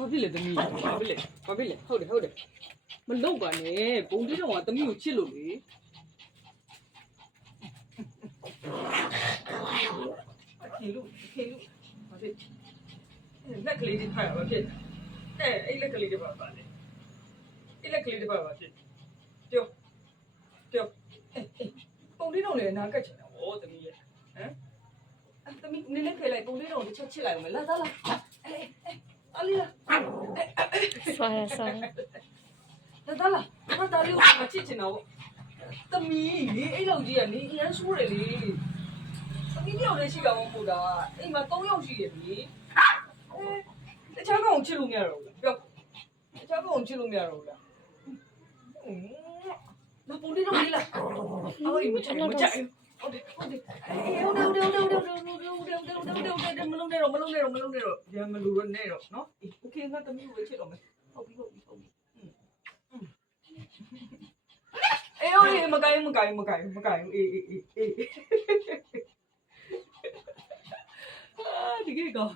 ဘာဖြစ်လဲသမီးဘာဖြစ်လဲဟုတ်တယ်မလုံပါနဲ့ဘုံတိတော့ကသမီးကိုချစ်လို့လေခေလူဘာဖြစ်လက်ကလေးတွေဖတ်ရဘာဖြစ်အဲ့လက်ကလေးတွေပါလေအဲ့လက်ကလေးတွေပါဖြစ်ပြောပုံလေးတော့လည်းနားကတ်ချင်တာဗောသမီးရဲ့ဟမ်သမီးနည်းနည်းဖယ်လိုက်ပုံလေးတော့တစ်ချက်ချစ်လိုက်အောင်မယ်လာသားလာအလီလာဆွာရဆွာရလာသားလာငါသားလေးကိုမချစ်ချင်တော့သမီးလေအဲ့လောက်ကြီးကလေအရန်ဆိုးတယ်လေသမီးတယောက်လေးရှိတာမဟုတ်တာအိမ်မှာ3ယောက်ရှိတယ်လေတခြားကောင်ချစ်လို့မရတော့ဘူးပြောတခြားကောင်ချစ်လို့မရတော့ဘူးလားမပူလေးတော့လေးလားအော်မချစ်ဟုတ်တယ်ဟုတ်တယ်မလုံးနဲ့တော့ရမလူရနဲ့တော့နော်โอเคငါသမီးကိုချစ်တော့မယ်ဟုတ်ပြီအေးမကိုင်းအေးဒီကေကော